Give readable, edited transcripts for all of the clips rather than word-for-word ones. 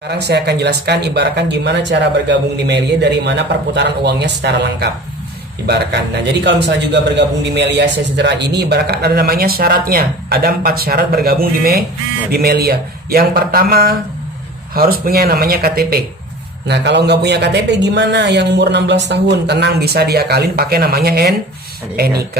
Sekarang saya akan jelaskan ibaratkan gimana cara bergabung di Melia, dari mana perputaran uangnya secara lengkap. Ibaratkan. Nah, jadi kalau misalnya juga bergabung di Melia Sejahtera ini, ibaratkan ada namanya syaratnya. Ada 4 syarat bergabung di Melia. Yang pertama harus punya namanya KTP. Nah, kalau nggak punya KTP gimana? Yang umur 16 tahun, tenang, bisa diakalin pakai namanya NIK.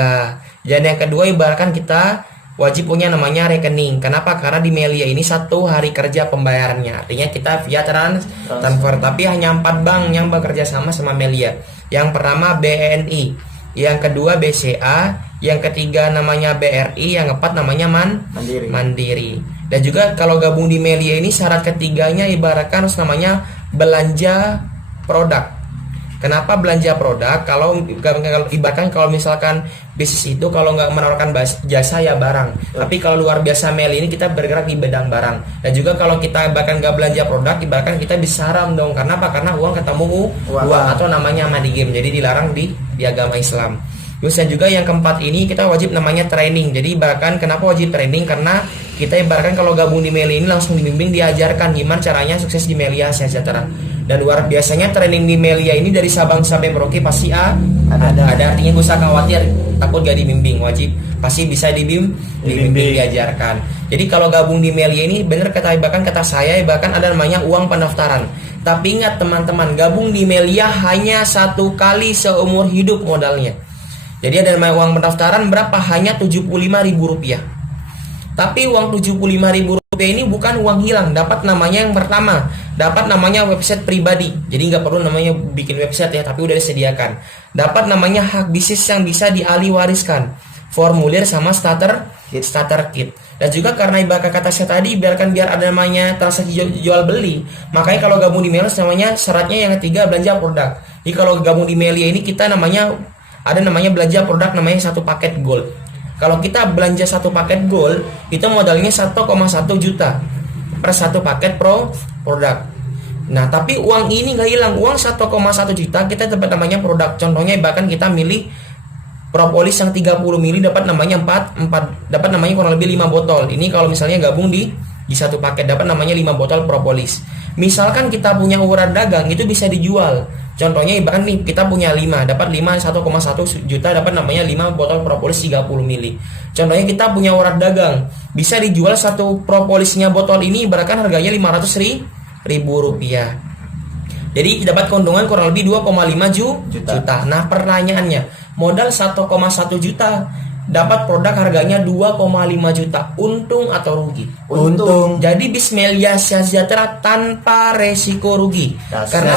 Dan yang kedua ibaratkan kita wajib punya namanya rekening. Kenapa? Karena di Melia ini 1 hari kerja pembayarannya. Artinya kita via transfer. Tapi hanya 4 bank yang bekerja sama Melia. Yang pertama BNI, yang kedua BCA, yang ketiga namanya BRI, yang keempat namanya Mandiri. Dan juga kalau gabung di Melia ini syarat ketiganya ibaratkan harus namanya belanja produk. Kenapa belanja produk? Kalau ibaratkan kalau misalkan bisnis itu kalau nggak menawarkan jasa ya barang. Tapi kalau luar biasa Melia ini kita bergerak di bidang barang. Dan juga kalau kita bahkan nggak belanja produk, ibaratkan kita bisa haram dong. Karena apa? Karena uang ketemu uang atau namanya money game. Jadi dilarang di agama Islam. Terus dan juga yang keempat ini kita wajib namanya training. Jadi bahkan kenapa wajib training? Karena kita ibaratkan kalau gabung di Melia ini langsung dibimbing, diajarkan gimana caranya sukses di Melia Sejahtera. Dan luar biasanya training di Melia ini dari Sabang sampai Merauke pasti ada. Artinya gak usah khawatir takut gak dibimbing, wajib pasti bisa dibimbing, diajarkan. Jadi kalau gabung di Melia ini bener bahkan kata saya bahkan ada namanya uang pendaftaran. Tapi ingat teman-teman, gabung di Melia hanya 1 kali seumur hidup modalnya. Jadi ada namanya uang pendaftaran berapa? Hanya Rp75.000. Tapi uang Rp75.000 ini bukan uang hilang. Dapat namanya yang pertama, dapat namanya website pribadi. Jadi nggak perlu namanya bikin website ya, tapi udah disediakan. Dapat namanya hak bisnis yang bisa dialih wariskan, formulir sama starter kit. Dan juga karena ibarat kata saya tadi, biar ada namanya transaksi jual beli. Makanya kalau gabung di Melia namanya syaratnya yang ketiga belanja produk. Jadi kalau gabung di Melia ini kita ada namanya belanja produk namanya 1 paket gold. Kalau kita belanja 1 paket gold, itu modalnya 1,1 juta per 1 paket produk. Nah, tapi uang ini nggak hilang. Uang 1,1 juta kita dapat namanya produk. Contohnya bahkan kita milih propolis yang 30 ml dapat namanya 4 dapat namanya kurang lebih 5 botol. Ini kalau misalnya gabung di 1 paket dapat namanya 5 botol propolis. Misalkan kita punya ukuran dagang itu bisa dijual. Contohnya ibarat nih kita punya 5, dapat 1,1 juta dapat namanya 5 botol propolis 30 ml. Contohnya kita punya urat dagang, bisa dijual 1 propolisnya botol ini ibaratkan harganya Rp500.000. Jadi dapat keuntungan kurang lebih 2,5 juta. Nah, pertanyaannya, modal 1,1 juta dapat produk harganya 2,5 juta. Untung atau rugi? Untung. Jadi Melia Sejahtera tanpa resiko rugi. Karena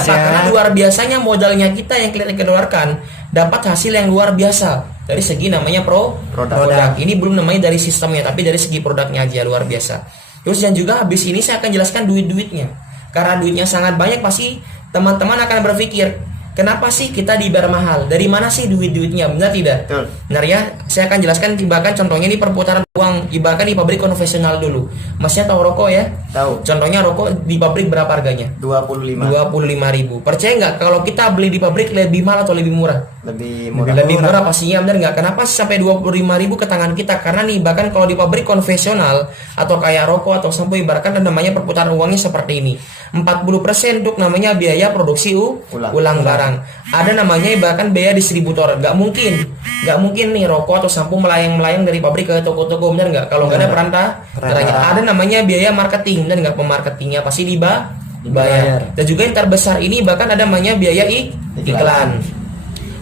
luar biasanya modalnya kita yang kita keluarkan dapat hasil yang luar biasa. Dari segi namanya produk. Ini belum namanya dari sistemnya, tapi dari segi produknya aja luar biasa. Terus dan juga habis ini saya akan jelaskan duitnya. Karena duitnya sangat banyak, pasti teman-teman akan berpikir, kenapa sih kita dibayar mahal? Dari mana sih duitnya? Benar tidak? Betul. Benar ya? Saya akan jelaskan bahkan contohnya ini perputaran uang ibaratkan di pabrik konvensional dulu. Masnya tahu rokok ya? Tahu. Contohnya rokok di pabrik berapa harganya? 25.000. Percaya nggak kalau kita beli di pabrik lebih mahal atau lebih murah? Lebih murah pastinya, benar nggak? Kenapa sampai 25.000 ke tangan kita? Karena nih bahkan kalau di pabrik konvensional atau kayak rokok atau sampo ibaratkan namanya perputaran uangnya seperti ini. 40% untuk namanya biaya produksi ulang barang. Ada namanya bahkan biaya distributor. Nggak mungkin nih rokok atau sampo melayang dari pabrik ke toko-toko, benar nggak? Kalau nggak ada perantaranya. Ada namanya biaya marketing, dan nggak, pemarketingnya pasti dibayar. Dan juga yang terbesar ini bahkan ada namanya biaya iklan.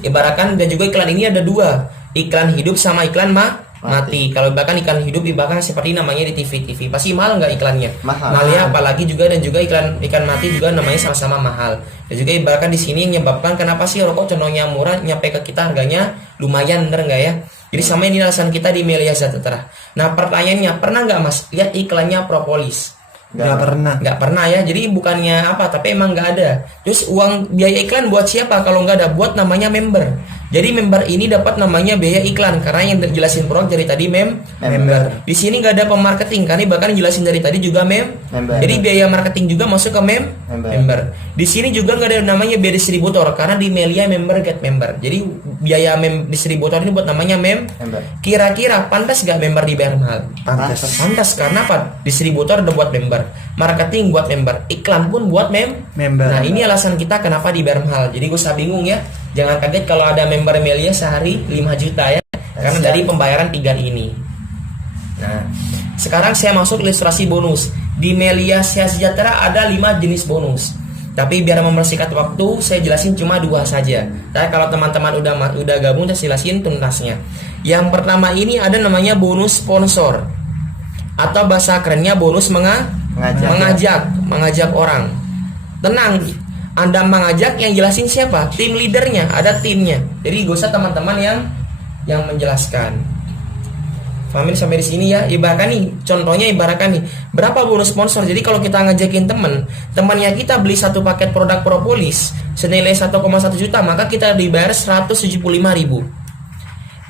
Ibaratkan dan juga iklan ini ada 2, iklan hidup sama iklan mati. Kalau bahkan iklan hidup bahkan seperti namanya di TV pasti mahal nggak iklannya? Mahal ya, apalagi juga dan juga iklan mati juga namanya sama-sama mahal. Dan juga ibaratkan di sini yang menyebabkan kenapa sih rokok contohnya murah nyampe ke kita harganya lumayan, bener nggak ya? Jadi sama ini alasan kita di Melia Sejahtera. Nah, pertanyaannya, pernah nggak Mas lihat iklannya propolis? Nggak pernah ya. Jadi bukannya apa, tapi emang nggak ada. Terus uang biaya iklan buat siapa kalau nggak ada? Buat namanya member. Jadi member ini dapat namanya biaya iklan karena yang jelasin produk dari tadi member. Di sini nggak ada pemarketing karena bahkan jelasin dari tadi juga member. Jadi biaya marketing juga masuk ke member. Di sini juga nggak ada namanya biaya distributor karena di Melia member get member. Jadi biaya distributor ini buat namanya member. Kira-kira pantas nggak member dibayar mahal? Pantas karena apa? Distributor udah buat member, marketing buat member, iklan pun buat member. Nah ini alasan kita kenapa dibayar mahal. Jadi gue usah bingung ya. Jangan kaget kalau ada member Melia sehari 5 juta ya. Karena dari pembayaran 3 ini. Nah, sekarang saya masuk ilustrasi bonus. Di Melia Sehat Sejahtera ada 5 jenis bonus. Tapi biar mempersingkat waktu, saya jelasin cuma 2 saja. Tapi kalau teman-teman udah gabung, saya jelasin tuntasnya. Yang pertama ini ada namanya bonus sponsor. Atau bahasa kerennya bonus mengajak orang. Tenang, Anda mengajak yang jelasin siapa? Tim leadernya, ada timnya. Jadi gak usah teman-teman yang menjelaskan. Pahamin sampai di sini ya. Ibaratkan nih, contohnya ibaratkan nih, berapa bonus sponsor? Jadi kalau kita ngajakin temannya kita beli satu paket produk propolis senilai 1,1 juta, maka kita dibayar 175.000.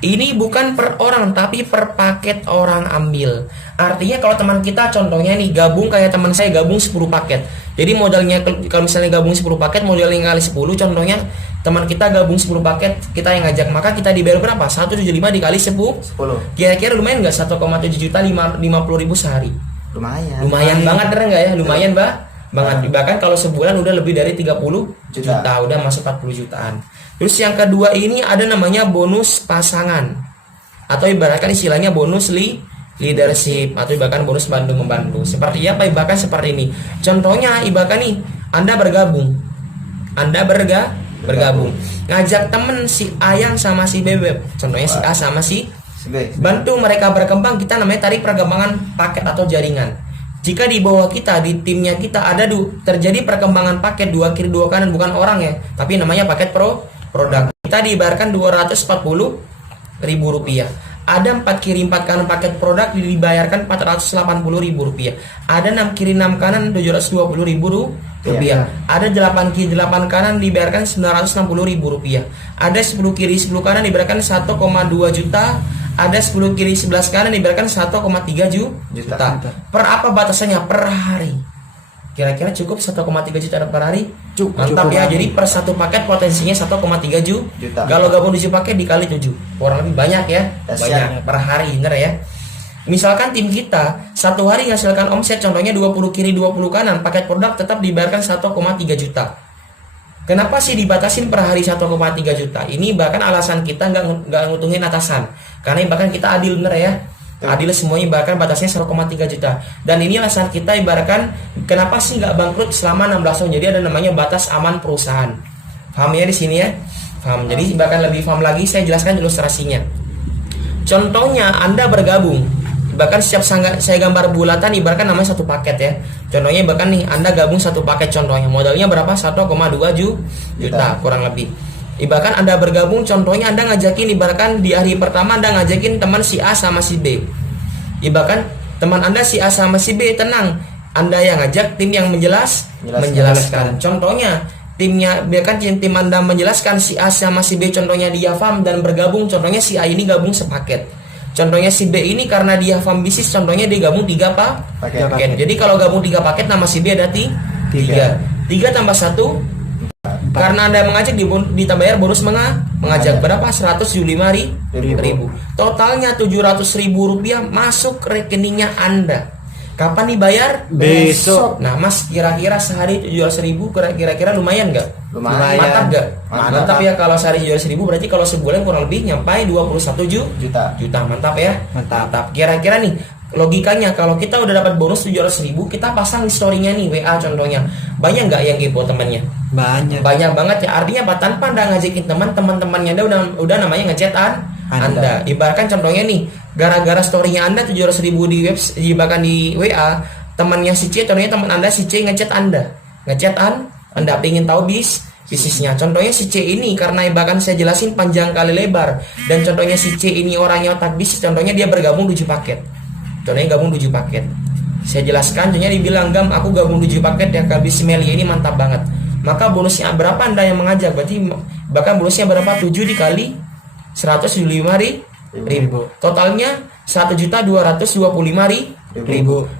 Ini bukan per orang tapi per paket orang ambil. Artinya kalau teman kita contohnya nih gabung kayak teman saya gabung 10 paket. Jadi modalnya kalau misalnya gabung 10 paket modalnya kali 10, contohnya teman kita gabung 10 paket, kita yang ngajak, maka kita dibayar berapa? 175 dikali 10. Kira-kira lumayan enggak 1,7 juta 50.000 sehari? Lumayan banget enggak ya? Lumayan banget. Bahkan kalau sebulan udah lebih dari 30 juta, udah masuk 40 jutaan. Terus yang kedua ini ada namanya bonus pasangan. Atau ibaratkan istilahnya bonus leadership atau ibaratkan bonus bantu-membantu. Seperti apa? Ibaratkan seperti ini. Contohnya ibaratkan nih, Anda bergabung. Ngajak temen si Ayang sama si Bebek. Contohnya si A sama si B. Bantu mereka berkembang, kita namanya tarik perkembangan paket atau jaringan. Jika di bawah kita, di timnya kita ada terjadi perkembangan paket 2 kiri 2 kanan, bukan orang ya, tapi namanya paket produk. Kita dibayarkan 240.000 rupiah. Ada 4 kiri 4 kanan paket produk dibayarkan 480.000 rupiah. Ada 6 kiri 6 kanan 720.000 rupiah. Ada 8 kiri 8 kanan dibayarkan 960.000 rupiah. Ada 10 kiri 10 kanan dibayarkan 1,2 juta. Ada 10 kiri 11 kanan dibayarkan 1,3 juta. Per apa batasannya? Per hari. Kira-kira cukup 1,3 juta per hari? Mantap ya. Jadi per satu paket potensinya 1,3 juta. Kalau gabung 7 paket dikali 7, kurang lebih banyak ya. Banyak per hari, bener ya. Misalkan tim kita satu hari menghasilkan omset contohnya 20 kiri 20 kanan, paket produk tetap dibayarkan 1,3 juta. Kenapa sih dibatasin per hari 1,3 juta? Ini bahkan alasan kita nggak ngutungin atasan. Karena bahkan kita adil, bener ya. Adil semuanya, bahkan batasnya 1,3 juta. Dan ini alasan kita ibaratkan kenapa sih nggak bangkrut selama 16 tahun. Jadi ada namanya batas aman perusahaan. Paham ya di sini ya? Paham. Jadi bahkan lebih paham lagi saya jelaskan ilustrasinya. Contohnya Anda bergabung, bahkan setiap saya gambar bulatan ibaratkan namanya satu paket ya. Contohnya bahkan nih Anda gabung satu paket, contohnya modalnya berapa? 1,2 juta kurang lebih. Ibaratkan Anda bergabung, contohnya Anda ngajakin, ibaratkan di hari pertama Anda ngajakin teman si A sama si B. Ibaratkan teman Anda si A sama si B, tenang, Anda yang ngajak, tim yang menjelaskan. Contohnya timnya, biarkan tim Anda menjelaskan si A sama si B, contohnya dia farm dan bergabung, contohnya si A ini gabung sepaket. Contohnya si B ini karena dia farm bisnis, contohnya dia gabung 3 paket. Jadi kalau gabung 3 paket nama si B ada 3 tambah 1. Karena Anda mengajak ditambayar bonus mengajak berapa? 175.000. Totalnya 700.000 rupiah masuk rekeningnya Anda. Kapan dibayar? Besok. Nah Mas, kira-kira sehari 700.000 kira-kira lumayan nggak? Lumayan. Mantap nggak? Mantap ya. Kalau sehari 700.000 berarti kalau sebulan kurang lebih nyampai 21 juta. Mantap ya? Mantap. Kira-kira nih logikanya kalau kita udah dapat bonus 700.000, kita pasang di story-nya nih, WA contohnya. Banyak nggak yang kepo temannya? Banyak banget ya. Artinya apa? Tanpa Anda ngajakin teman-temannya Anda udah namanya ngechat Anda. Ibaratkan contohnya nih, gara-gara story-nya Anda 700.000 di web, bahkan di WA, temannya si C, contohnya teman Anda si C ngechat Anda pengen tahu bisnisnya. Contohnya si C ini karena bahkan saya jelasin panjang kali lebar, dan contohnya si C ini orangnya otak bisnis, contohnya dia bergabung 7 paket. Contohnya gabung 7 paket. Saya jelaskan, contohnya dibilang, Gam, aku gabung 7 paket ya, habis Melia ini mantap banget. maka bonusnya berapa Anda yang mengajak? Berarti bahkan bonusnya berapa? 7 dikali 175.000. Totalnya 1.225.000.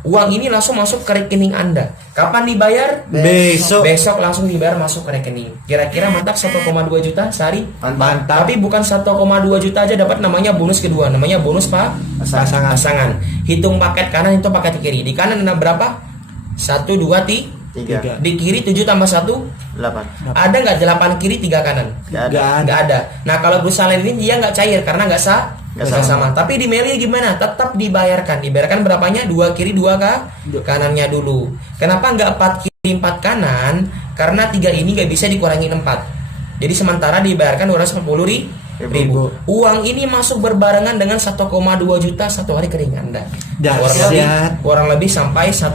Uang ini langsung masuk ke rekening Anda. Kapan dibayar? Besok langsung dibayar, masuk ke rekening. Kira-kira mantap 1,2 juta sehari? Mantap. Tapi bukan 1,2 juta aja dapat, namanya bonus kedua, namanya bonus pasangan. Hitung paket kanan, itu paket kiri. Di kanan ada berapa? 1, 2, 3. Di kiri 7 tambah 1 8. Ada nggak 8 kiri 3 kanan? Nggak ada. Nah kalau perusahaan lain ini dia nggak cair karena nggak sama. Tapi di Melia gimana? Tetap dibayarkan. Dibayarkan berapanya? 2 kiri 2 kanannya dulu. Kenapa nggak 4 kiri 4 kanan? Karena 3 ini nggak bisa dikurangi 4. Jadi sementara dibayarkan 240.000. Uang ini masuk berbarengan dengan 1,2 juta satu hari kering Anda. Kurang lebih sampai 1,5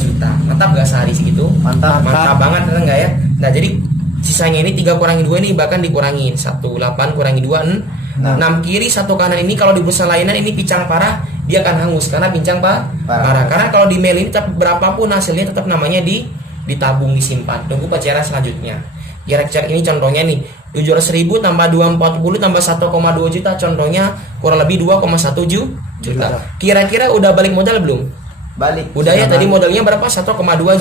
juta. Mantap gak sehari segitu? Mantap banget, enggak ya? Nah jadi sisanya ini 3 kurangi 2 ini bahkan dikurangin 1, 8 kurangi 2 6 kiri 1 kanan ini kalau di perusahaan layanan ini pincang parah, dia akan hangus karena pincang parah. Karena kalau di mail ini tetap berapapun hasilnya tetap namanya ditabung, disimpan, tunggu pencairan selanjutnya. Kira-kira ini contohnya nih 700.000 tambah 240 tambah 1,2 juta, contohnya kurang lebih 2,1 juta. Kira-kira udah balik modal belum? Balik. Udah ya, tadi modalnya berapa? 1,2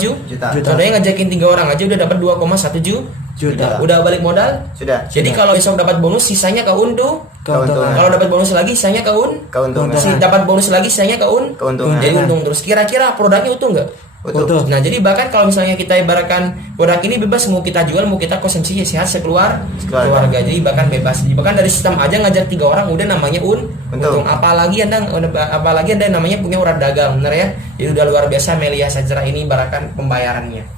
juta. Contohnya ngajakin 3 orang aja udah dapat 2,1 juta. Udah balik modal? Sudah. Jadi kalau besok dapat bonus sisanya keuntungan. Kalau dapat bonus lagi sisanya keuntungan. Dapat bonus lagi sisanya keuntungan. Jadi untung terus. Kira-kira produknya utuh nggak? Utuh. Nah jadi bahkan kalau misalnya kita ibaratkan produk ini bebas, mau kita jual mau kita konsumsi sehat sekeluarga. Jadi bahkan bebas. Bahkan dari sistem aja ngajak 3 orang udah namanya untung. Apalagi anda namanya punya urat dagang, bener ya? Jadi udah luar biasa Melia Sajarah ini ibaratkan pembayarannya.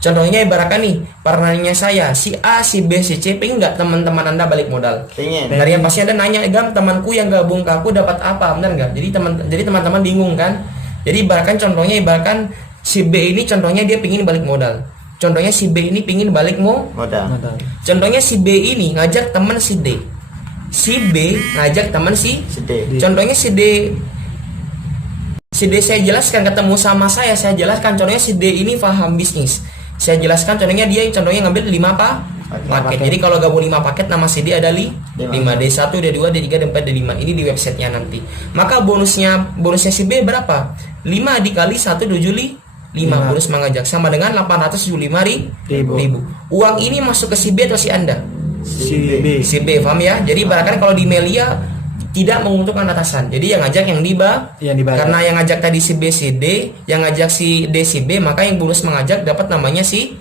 Contohnya ibaratkan nih, partnernya saya si A, si B, si C, pengen nggak teman-teman anda balik modal? Pengen. Dari yang pasti anda nanya, Gam, temanku yang gabung ke aku dapat apa, bener nggak? Jadi teman-teman bingung kan? Jadi ibaratkan contohnya ibaratkan si B ini contohnya dia pingin balik modal. Contohnya si B ini pingin balik modal. Contohnya si B ini ngajak teman si D. Si B ngajak teman si D. Contohnya si D saya jelaskan ketemu sama saya jelaskan contohnya si D ini paham bisnis. Saya jelaskan contohnya dia ngambil 5 paket. Jadi kalau gabung 5 paket nama si D ada 5. D1, D2, D3, D4, D5. Ini di websitenya nanti. Maka bonusnya si B berapa? 5 dikali 175. Bonus mengajak sama dengan 875.000. Uang ini masuk ke si B atau si Anda? Si B, paham ya? Jadi bahkan kalau di Melia tidak menguntungkan atasan. Jadi yang ngajak yang dibayar. Karena yang ngajak tadi si B, si D, yang ngajak si D, si B, maka yang bonus mengajak dapat namanya si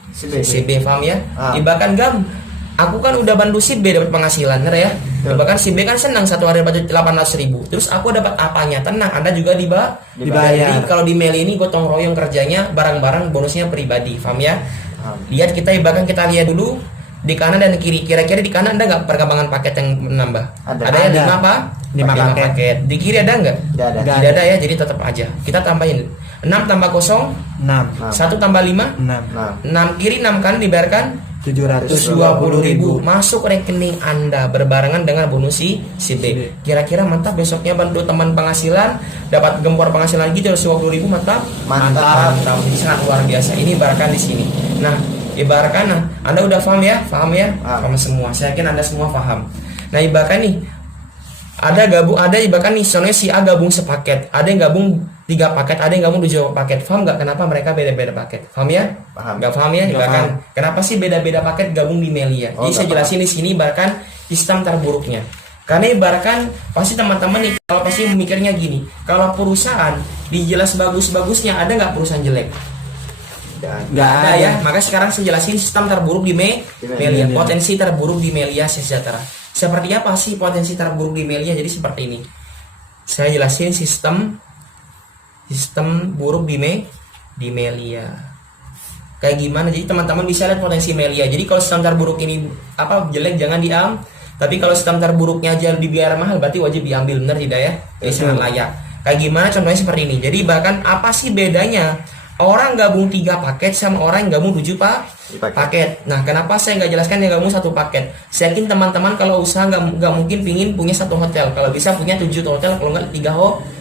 B, paham ya? Bahkan Gam, aku kan udah bantu si B dapat penghasilan, ya? Bahkan si B kan senang satu hari dapat 800.000. Terus aku dapat apanya? Tenang, Anda juga dibayar. Jadi kalau di Meli ini gotong royong kerjanya, barang-barang bonusnya pribadi, paham ya? Lihat bahkan kita lihat dulu di kanan dan kiri. Kira-kira di kanan ada nggak perkembangan paket yang menambah? Ada ya 5 paket. Di kiri ada nggak? Tidak ada ya. Jadi tetap aja. Kita tambahin 6 tambah 0 6. 1 tambah 5 6 kiri 6 kanan dibayarkan 720.000 masuk rekening Anda berbarengan dengan bonus si B. Kira-kira mantap, besoknya bantu teman penghasilan dapat gempor penghasilan gitu 220.000. mantap. Ini sangat luar biasa. Ini ibaratkan di sini. Nah, ibaratkan Anda udah paham ya? Paham semua. Saya yakin Anda semua paham. Nah, ibaratkan nih ada ibaratkan nih soalnya si A gabung sepaket, ada yang gabung 3 paket, ada yang gabung 7 paket. Paham nggak kenapa mereka beda-beda paket? Paham ya? Nggak paham ya? Bahkan kenapa sih beda-beda paket gabung di Melia? Jadi saya jelasin di sini bahkan sistem terburuknya. Karena ibaratkan pasti teman-teman nih kalau pasti mikirnya gini, kalau perusahaan dijelas bagus-bagusnya, ada nggak perusahaan jelek? Nggak ada ya. Maka sekarang saya jelasin sistem terburuk di Melia. Potensi terburuk di Melia Sejahtera. Seperti apa sih potensi terburuk di Melia? Jadi seperti ini. Saya jelasin sistem buruk di Melia. Kayak gimana? Jadi teman-teman bisa lihat potensi Melia. Jadi kalau sistem terburuk ini jelek jangan diam. Tapi kalau sistem terburuknya aja dibiayar mahal berarti wajib diambil, benar tidak ya? Jadi sangat layak. Kayak gimana? Contohnya seperti ini. Jadi bahkan apa sih bedanya orang gabung 3 paket sama orang yang gabung 7 paket? Nah, kenapa saya nggak jelaskan yang gabung 1 paket? Saya yakin teman-teman kalau usaha nggak mungkin pingin punya 1 hotel. Kalau bisa punya 7 hotel, kalau nggak 3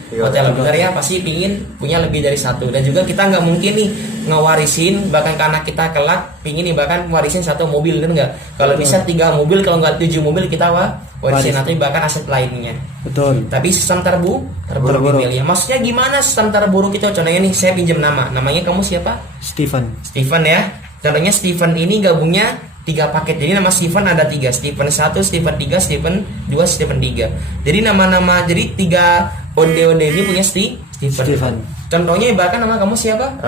Hotel bener ya, pasti pingin punya lebih dari satu. Dan juga kita nggak mungkin nih ngewarisin, bahkan karena kita kelak pingin nih bahkan warisin satu mobil, kan nggak? Kalau bisa 3 mobil, kalau nggak 7 mobil kita warisin atau bahkan aset lainnya. Betul. Tapi sistem terburuk di Melia. Maksudnya gimana sistem terburuk itu? Contohnya nih, saya pinjam namanya kamu siapa? Steven Ya. Contohnya Steven ini gabungnya 3 paket. Jadi nama Steven ada 3, Steven 1, Steven 3, Steven 2, Steven 3. Jadi nama-nama, jadi 3 OD ini punya Steven. Contohnya bahkan nama kamu siapa?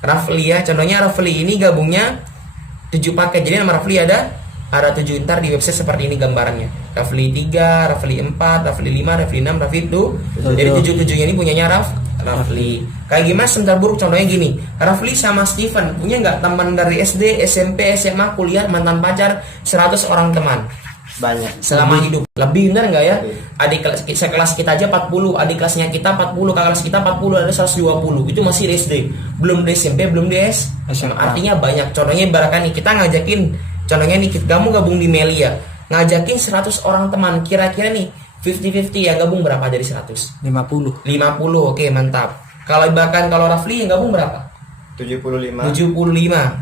Rafli ya. Contohnya Rafli ini gabungnya 7 paket. Jadi nama Rafli ada 7, ntar di website seperti ini gambarannya. Rafli 3, Rafli 4, Rafli 5, Rafli 6, Rafli 2. Jadi 7-7-nya ini punyanya Rafli. Kayak gimana sebentar buruk? Contohnya gini, Rafli sama Steven punya nggak teman dari SD, SMP, SMA, kuliah, mantan pacar 100 orang teman? Banyak. Selama hidup. Lebih, bener nggak ya? Adik sekelas kita aja 40, adik kelasnya kita 40, kakak kelas kita 40, ada 120. Itu masih di SD. Belum di SMP, belum di SMA. Artinya banyak. Contohnya ibaratkan nih, kita ngajakin, contohnya nih, kamu gabung di Melia, ngajakin 100 orang teman, kira-kira nih 50-50 yang gabung berapa dari 100? 50. Oke, mantap. Kalau bahkan kalau Rafli yang gabung berapa? 75.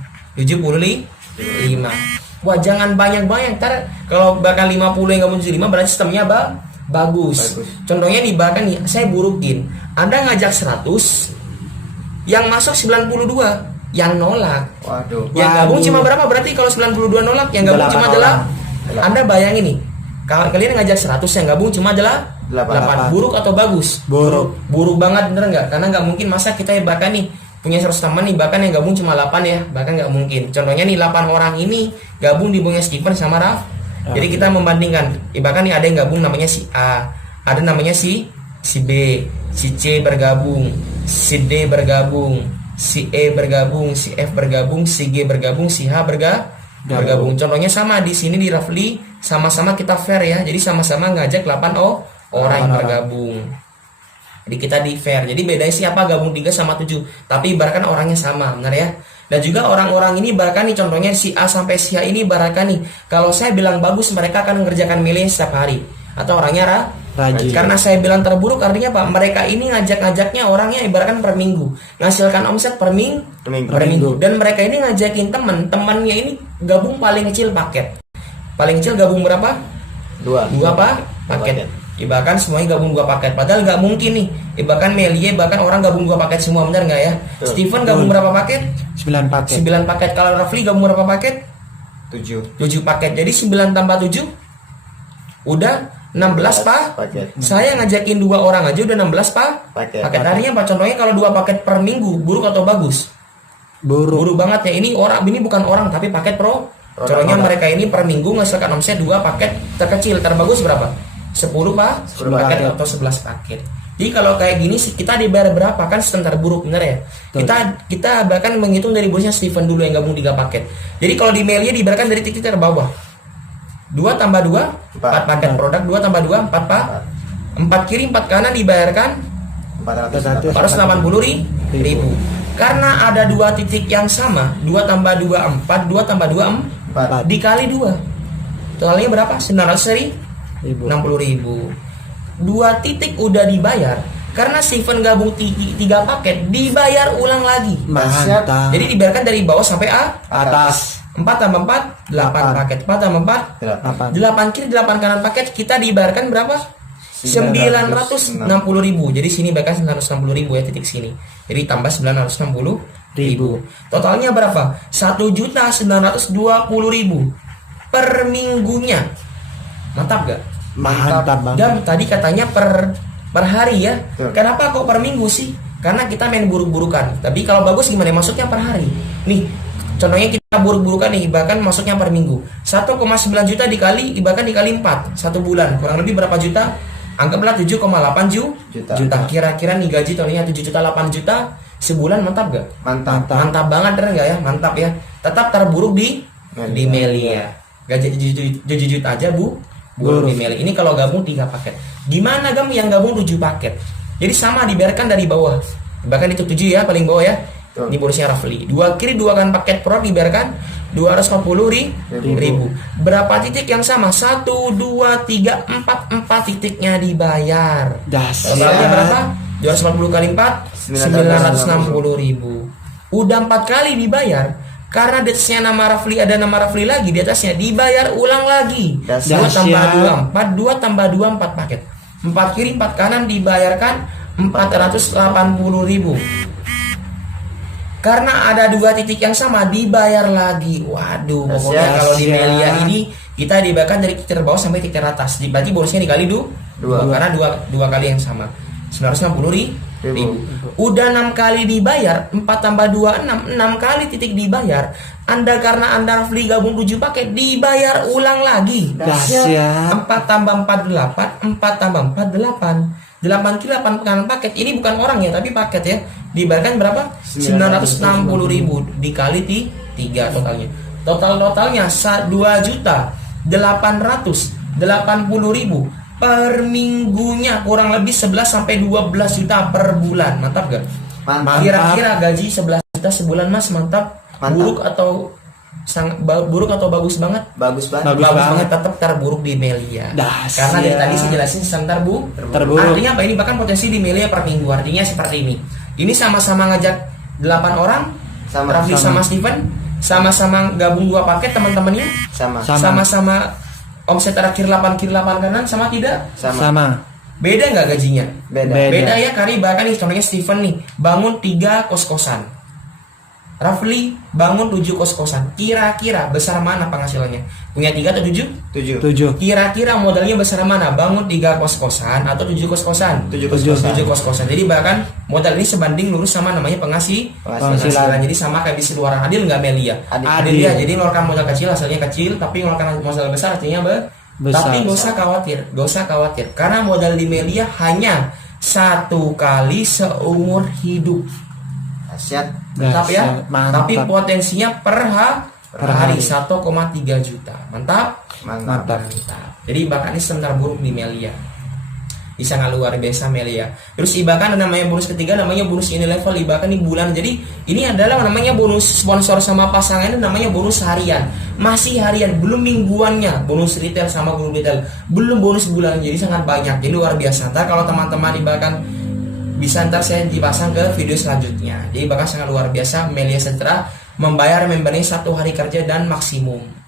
Wah, jangan banyak-banyak. Ntar kalau bahkan 50 yang gabung 75 berarti sistemnya bagus. Contohnya nih, bahkan nih saya burukin. Anda ngajak 100, yang masuk 92, yang nolak. Waduh. Yang gabung cuma berapa? Berarti kalau 92 nolak, yang gabung cuma adalah. Anda bayangin nih, kalau kalian ngajak 100, yang gabung cuma adalah 8. Buruk atau bagus? Buruk banget, bener nggak? Karena nggak mungkin masa kita bahkan nih punya 100 teman nih, bahkan yang gabung cuma 8 ya, bahkan nggak mungkin. Contohnya nih 8 orang ini gabung di bunganya Steven sama Raf. Jadi kita membandingkan, bahkan nih ada yang gabung namanya si A, ada namanya si B, si C bergabung, si D bergabung, si E bergabung, si F bergabung, si G bergabung, si H bergabung. Contohnya sama di sini di Rafli, sama-sama kita fair ya. Jadi sama-sama ngajak 8 orang yang bergabung. Jadi kita di fair. Jadi bedanya siapa gabung 3 sama 7, tapi ibaratkan orangnya sama, benar ya. Dan juga orang-orang ini ibaratkan nih, contohnya si A sampai si A ini ibaratkan nih, kalau saya bilang bagus, mereka akan mengerjakan Melia setiap hari. Atau orangnya rajin. Karena saya bilang terburuk artinya apa? Mereka ini ngajak-ngajaknya orangnya ibaratkan per minggu, ngasilkan omset per minggu. Dan mereka ini ngajakin temannya ini gabung paling kecil paket. Paling kecil gabung berapa? 2 paket. Ibaratkan semuanya gabung 2 paket. Padahal nggak mungkin nih. Ibaratkan Melia, bahkan orang gabung 2 paket semua, benar nggak ya? Steven gabung berapa paket? 9 paket. 9 paket. Kalau Rafli gabung berapa paket? 7 paket. Jadi 9 tambah 7 udah 16 paket. Saya ngajakin 2 orang aja udah 16 paket. Artinya apa? Contohnya kalau 2 paket per minggu, buruk atau bagus? Buruk banget ya. Ini bukan orang tapi paket pro. Contohnya mereka ini per minggu menghasilkan omset 2 paket terkecil, terbagus berapa? 10 paket atau 11 paket. Jadi kalau kayak gini sih kita dibayar berapa, kan sistem terburuk, bener ya? Kita bahkan menghitung dari bosnya Steven dulu yang gabung 3 paket. Jadi kalau di Melia dibayarkan dari titik terbawah. 2 tambah 2 4 paket produk, 2 tambah 2 4 kiri 4 kanan dibayarkan 480.000. Karena ada 2 titik yang sama, 2 tambah 2 4, 2 tambah 2 4 dikali 2. Totalnya berapa? 960.000. 2 titik udah dibayar. Karena Steven gabung 3 paket, dibayar ulang lagi. Mantap. Jadi dibayarkan dari bawah sampai atas. 4 tambah 4 8 paket. 4 tambah 4 8 kiri 8 kanan paket, kita dibayarkan berapa? 960.000. Jadi sini bahkan 960.000 ya, titik sini. Jadi tambah 960.000. Totalnya berapa? 1.920.000 per minggunya. Mantap gak? Mantap banget. Dan tadi katanya per hari ya. Kenapa kok per minggu sih? Karena kita main buruk-burukan. Tapi kalau bagus gimana? Masuknya per hari. Nih, contohnya kita buruk-burukan nih, bahkan masuknya per minggu. 1,9 juta dikali 4 1 bulan. Kurang lebih berapa juta? Anggaplah 7,8 juta. Kira-kira nih gaji tahunnya 7 juta 8 juta sebulan, mantap gak? Mantap banget, bener gak ya? Mantap ya. Tetap terburuk di Melia. Gaji 7 juta aja buruk di Melia. Ini kalau gabung 3 paket. Gimana yang gabung 7 paket? Jadi sama dibiarkan dari bawah. Bahkan itu 7 ya, paling bawah ya. Ini bonusnya Rafli. 2 kiri 2 kan paket pro dibiarkan 240.000. Berapa titik yang sama? 1, 2, 3, 4 titiknya dibayar. Totalnya berapa? 240 kali 4 960.000. Udah 4 kali dibayar. Karena di atasnya nama Rafli, ada nama Rafli lagi di atasnya, dibayar ulang lagi. 2 tambah 2 4, 2 tambah 2 4 paket. 4 kiri 4 kanan dibayarkan 480.000. Karena ada 2 titik yang sama dibayar lagi. Waduh, pokoknya kalau di Melia ini kita dibayarkan dari titik terbawah sampai titik teratas. Berarti bonusnya dikali 2 karena 2 kali yang sama. 960.000. Udah 6 kali dibayar, 4 tambah 2 6 kali titik dibayar. Karena Anda Rafli gabung 7 paket dibayar ulang lagi. Dahsyat. 4 tambah 4 8, 4 tambah 4 8. 8 kilo 8 pekan paket. Ini bukan orang ya, tapi paket ya. Dibayarkan berapa? 960.000 dikali 3 totalnya. Totalnya 2.880.000 per minggunya, kurang lebih 11 sampai 12 juta per bulan. Mantap gak? Mantap. Kira-kira gaji 11 juta sebulan Mas, mantap. Buruk atau bagus banget? Bagus banget. Bagus banget. Tetap terburuk di Melia. Dahsyat. Karena dari tadi saya jelasin sebentar Terburuk. Artinya apa ini? Bahkan potensi di Melia per minggu. Artinya seperti ini. Ini sama-sama ngajak 8 orang. Rafli sama Steven sama-sama gabung 2 paket teman-temannya. Sama-sama omset terakhir 8 kiri 8 kanan, sama tidak? Sama. Beda nggak gajinya? Beda. Ya, Kari bahkan nih contohnya Steven nih bangun 3 kos-kosan, Rafli bangun 7 kos-kosan. Kira-kira besar mana penghasilannya? Punya 3 atau 7? 7. Kira-kira modalnya besar mana? Bangun 3 kos-kosan atau 7 kos-kosan? 7 kos-kosan. 7 kos-kosan. Jadi bahkan modal ini sebanding lurus sama namanya penghasilan. Jadi sama kayak bisnis luaran. Adil nggak Melia? Adil ya. Jadi ngeluarkan modal kecil hasilnya kecil, tapi ngeluarkan modal besar artinya besar. Tapi gak usah khawatir. Karena modal di Melia hanya 1 kali seumur hidup. Mantap ya. Tapi potensinya per hari 1,3 juta. Mantap. Jadi bahkan ini sebentar buruk di Melia. Bisa nggak luar biasa Melia. Terus bahkan ada namanya bonus ketiga, namanya bonus ini level. Bahkan ini bulan. Jadi ini adalah namanya bonus sponsor sama pasangan, namanya bonus harian. Masih harian, belum mingguannya. Bonus retail sama bonus retail, belum bonus bulan. Jadi sangat banyak. Jadi luar biasa. Ntar kalau teman-teman bahkan bisa ntar saya dipasang ke video selanjutnya. Jadi bahkan sangat luar biasa. Melia Sejahtera membayar membernya 1 hari kerja dan maksimum.